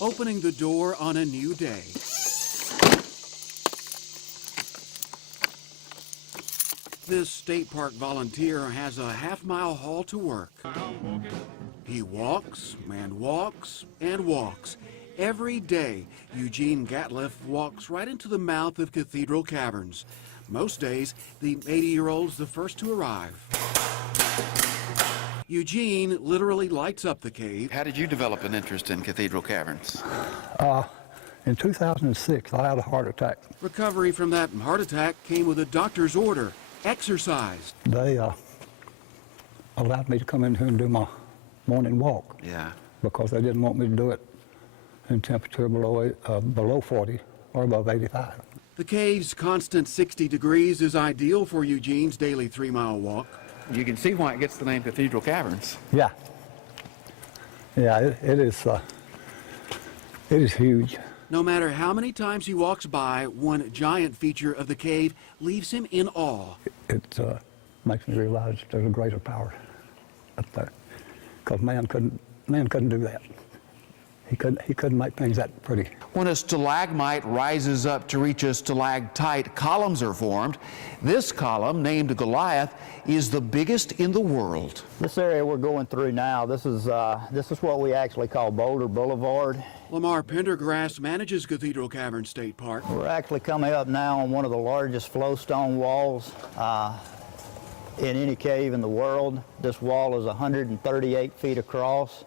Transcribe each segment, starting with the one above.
opening the door on a new day. This state park volunteer has a half-mile haul to work. He walks and walks and walks. Every day, Eugene Gatliff walks right into the mouth of Cathedral Caverns. Most days, the 80-year-old's the first to arrive. Eugene literally lights up the cave. How did you develop an interest in Cathedral Caverns? In 2006, I had a heart attack. Recovery from that heart attack came with a doctor's order: exercise. They allowed me to come in here and do my morning walk. Yeah. Because they didn't want me to do it in temperature below 40 or above 85. The cave's constant 60 degrees is ideal for Eugene's daily 3-mile walk. You can see why it gets the name Cathedral Caverns. Yeah. Yeah, it is huge. No matter how many times he walks by, one giant feature of the cave leaves him in awe. It makes me realize there's a greater power up there, because man couldn't do that. He couldn't make things that pretty. When a stalagmite rises up to reach a stalactite, columns are formed. This column, named Goliath, is the biggest in the world. This area we're going through now, this is what we actually call Boulder Boulevard. Lamar Pendergrass manages Cathedral Caverns State Park. We're actually coming up now on one of the largest flowstone walls in any cave in the world. This wall is 138 feet across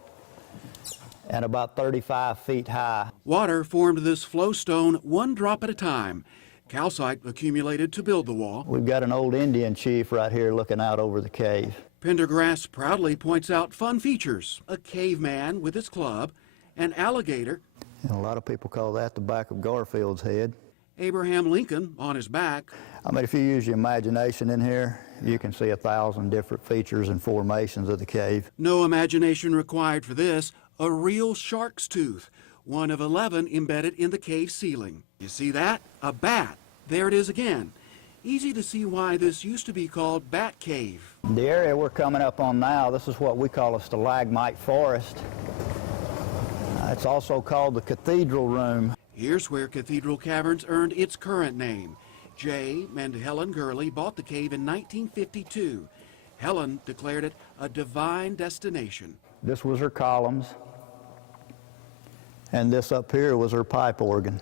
and about 35 feet high. Water formed this flowstone one drop at a time. Calcite accumulated to build the wall. We've got an old Indian chief right here looking out over the cave. Pendergrass proudly points out fun features: a caveman with his club, an alligator. And a lot of people call that the back of Garfield's head. Abraham Lincoln on his back. I mean, if you use your imagination in here, you can see 1,000 different features and formations of the cave. No imagination required for this: a real shark's tooth, one of 11 embedded in the cave ceiling. You see that? A bat. There it is again. Easy to see why this used to be called Bat Cave. The area we're coming up on now, this is what we call a stalagmite forest. It's also called the Cathedral Room. Here's where Cathedral Caverns earned its current name. Jay and Helen Gurley bought the cave in 1952. Helen declared it a divine destination. This was her columns, and this up here was her pipe organ.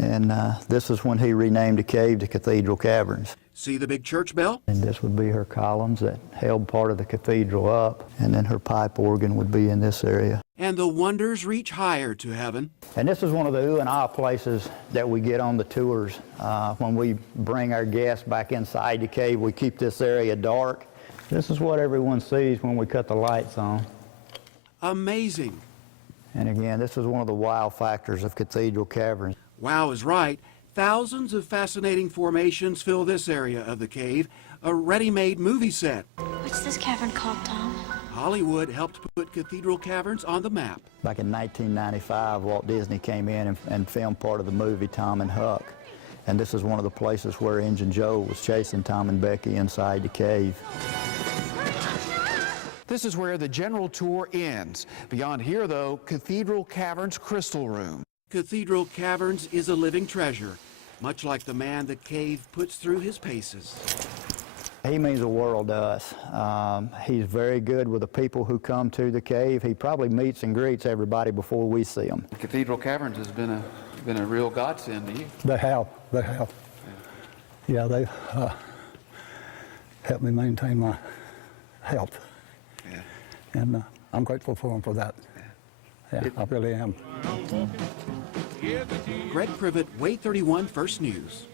And this is when he renamed the cave to Cathedral Caverns. See the big church bell? And this would be her columns that held part of the cathedral up, and then her pipe organ would be in this area. And the wonders reach higher to heaven. And this is one of the ooh and ah places that we get on the tours. When we bring our guests back inside the cave, we keep this area dark. This is what everyone sees when we cut the lights on. Amazing. And again, this is one of the wow factors of Cathedral Caverns. Wow is right. Thousands of fascinating formations fill this area of the cave, a ready-made movie set. What's this cavern called, Tom? Hollywood helped put Cathedral Caverns on the map. Back in 1995, Walt Disney came in and filmed part of the movie Tom and Huck. And this is one of the places where Injun Joe was chasing Tom and Becky inside the cave. This is where the general tour ends. Beyond here, though, Cathedral Caverns Crystal Room. Cathedral Caverns is a living treasure, much like the man the cave puts through his paces. He means the world to us. He's very good with the people who come to the cave. He probably meets and greets everybody before we see them. Cathedral Caverns has been a real godsend to you. They have. Yeah, they've helped me maintain my health. Yeah. And I'm grateful for them for that. Yeah, I really am. Greg Privet, Way 31 First News.